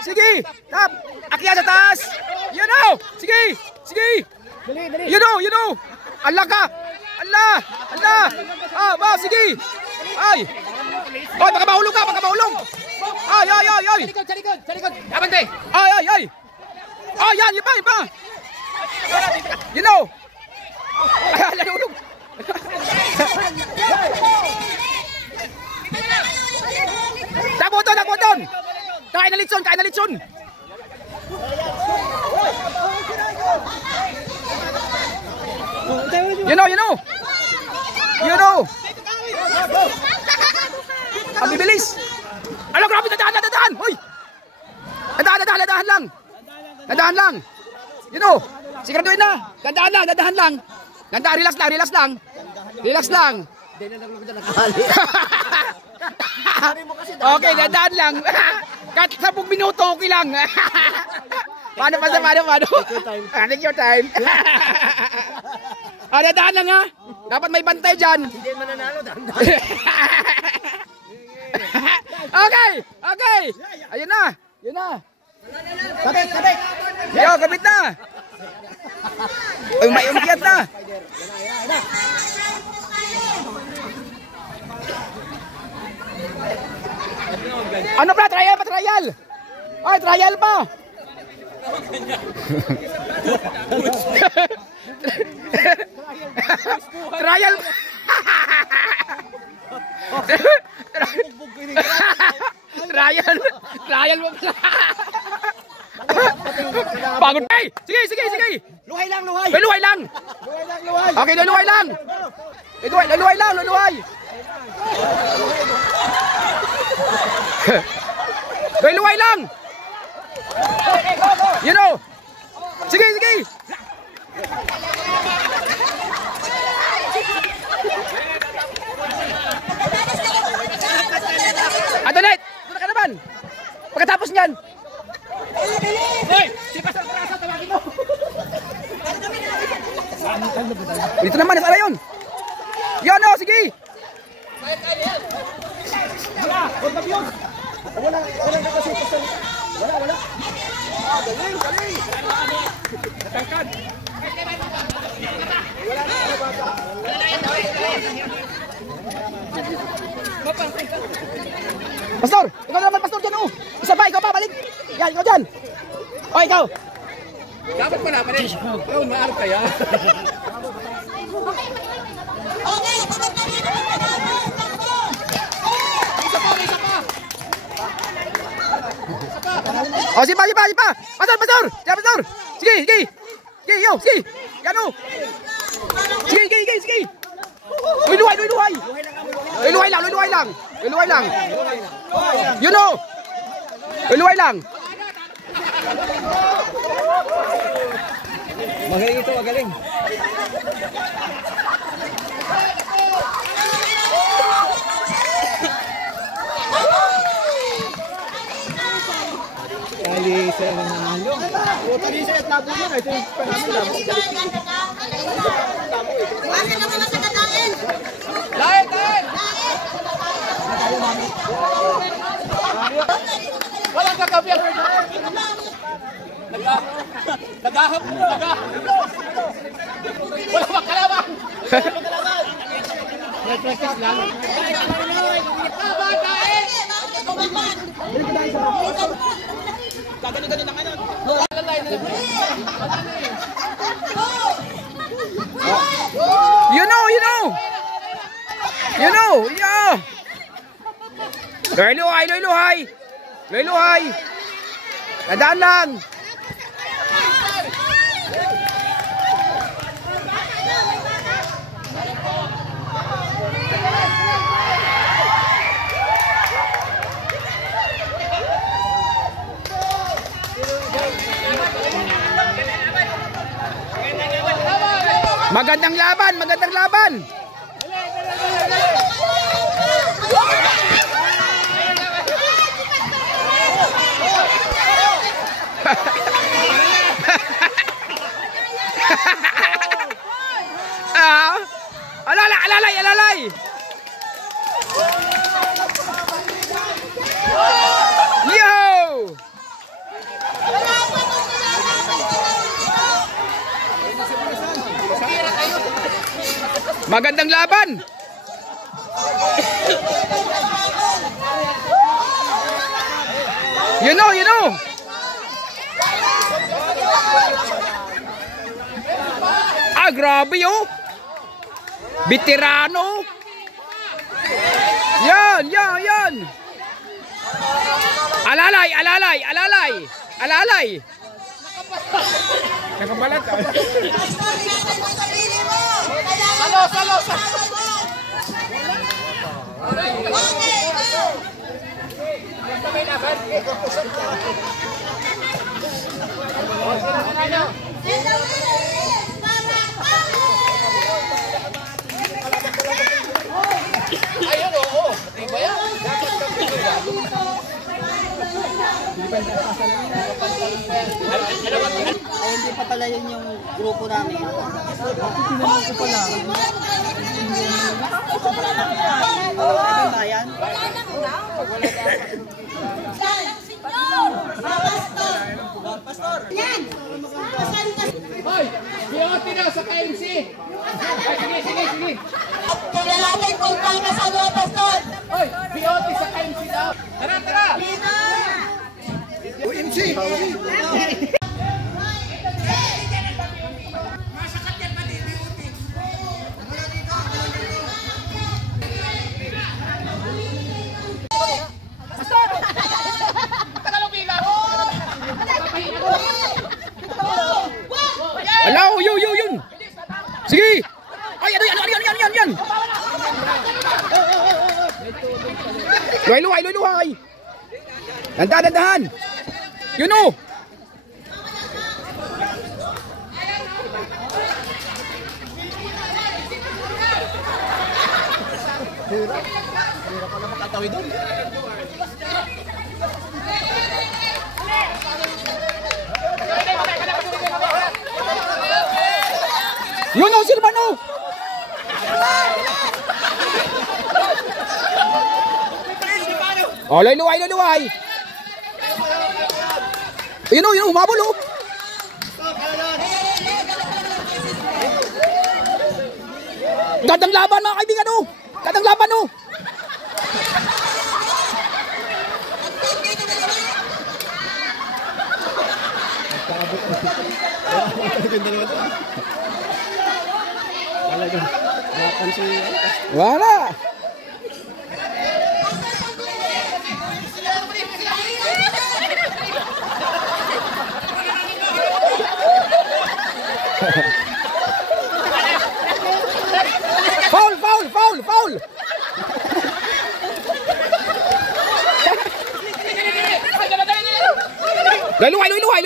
Sige. Tap. Akyat sa taas. You know. Sige. Sige. You know. Allah ka. Allah. Ah, ba, sige. Ay. Oy, baka mahulog ka, Ay. Sa likod. Abante. Ay. Oh, yan, iba. You know. Ay, nalulog. Nabuton. Kain na litson. You know. Ang bibilis. Ano, grabe, dadahan. Hoy. Dadahan lang. You know. Siguraduhin na. Dadahan lang. Relax lang. Okay, dadaan lang. Kahit 10 minuto, okay lang. Paano? Take your time. Dadaan lang ha. Dapat may bantay dyan. Hindi mananalo, dahan. Okay. Ayun na. Kabit. Yo, kabit na. May umakyat na. Ano pa? Trial. Ay, trial pa. Trial. Trial mo pala. Pagod pa. Sige. Luhay lang. Luhay lang. Okay, luhay lang. Luhay. Luhay lang. You know. Sige. Adonet, doon ka naman. Pagkatapos niyan. Hoy, si Pastor Prasa, tawagin mo. Dito naman, nasa yun. Yan o, sige. Wala kasi Pastor. Wala. Galing. Natangkad. Pastor, ikaw naman pastor dyan, Isa pa, ikaw pa, balik. Yan, ikaw dyan. O, ikaw. Dapat pala, palit. Ikaw, maarap kaya. Okay, Isa pa. O, sipa. Pastor. Sige. Yan o. Sige. Luhay lang. You know. Luhay lang. Magaling. Kali sa nanalo. Tadi saya tabu niya, ito yung panamin lang. Lain. Walang kakabiyak. Nagahap. Wala makalabang. Practice lang. Gagano na kanan. You know. Yeah. Luhay. Dadaan lang. Magandang laban. Alalay. Yo! Magandang laban. You know. Ah, grabe oh. Veterano. Yan. Alalay. Nakabalat. Salo. Ayun, oo. Diba yan? Hindi pa pala yun yung grupo namin. Tinanong ko pala. Ano ba yan? Pastor! Yan! Hoy! Biyote na sa KMC! Sige! Kailangan kung paano sa mga pastor. Hoy! Biyote sa KMC daw! Tara! OMC. Alaw, yun. Sige. Ay, ano yan. Luhay. Dandahan. You know. Hirap pala makatawid doon. You know, Silvano. Oh, luhay. You know, umabol oh. Gandang laban mga kaibigan oh. Gandang laban oh. Wala. Foul.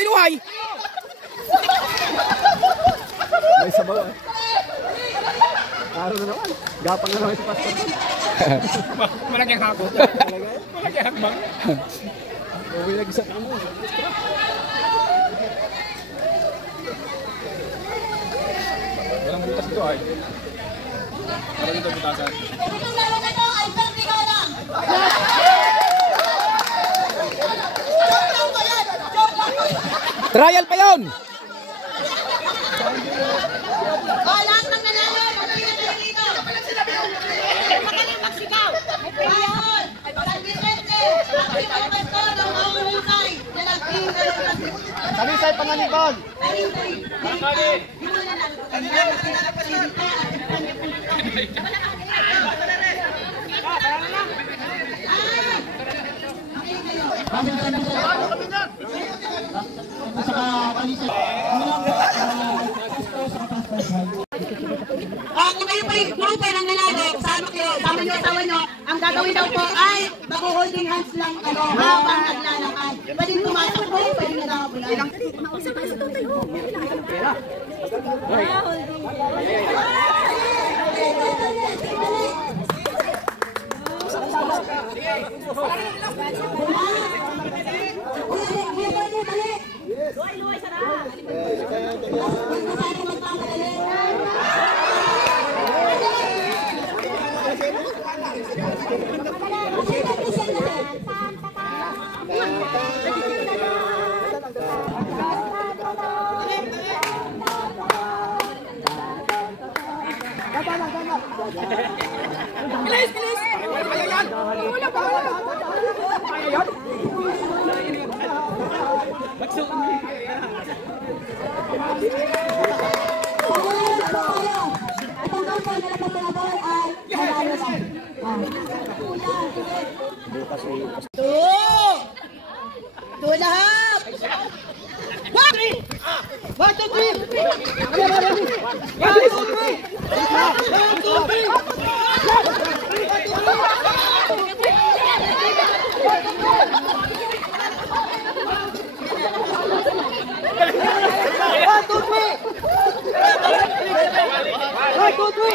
Luhay. May sabaw. Araw na naman. Gapang na naman si Pastor. Malaking hako. Malaking hakbang. Huwag lagi sa kamo. Walang butas ito ay. Parang ito butasan. Itong laro na ito ay vertical lang. Trial pa yun. Lahat ng nanalo, magiging na dito. Magaling magsigaw. Ayun. Pag-disente. Ang mga pastor ng mahusay. Salisay panganiban. Kung kayo pa rin grupo ng lalaki, sama nyo asawa nyo, ang gagawin daw po ay mag-holding hands lang habang naglalakad. Pwedeng tumatakbo, pwedeng nagkakabulan. yan. Kaya yan. Two and a half. 1, 2, 3. 1, 2, 3.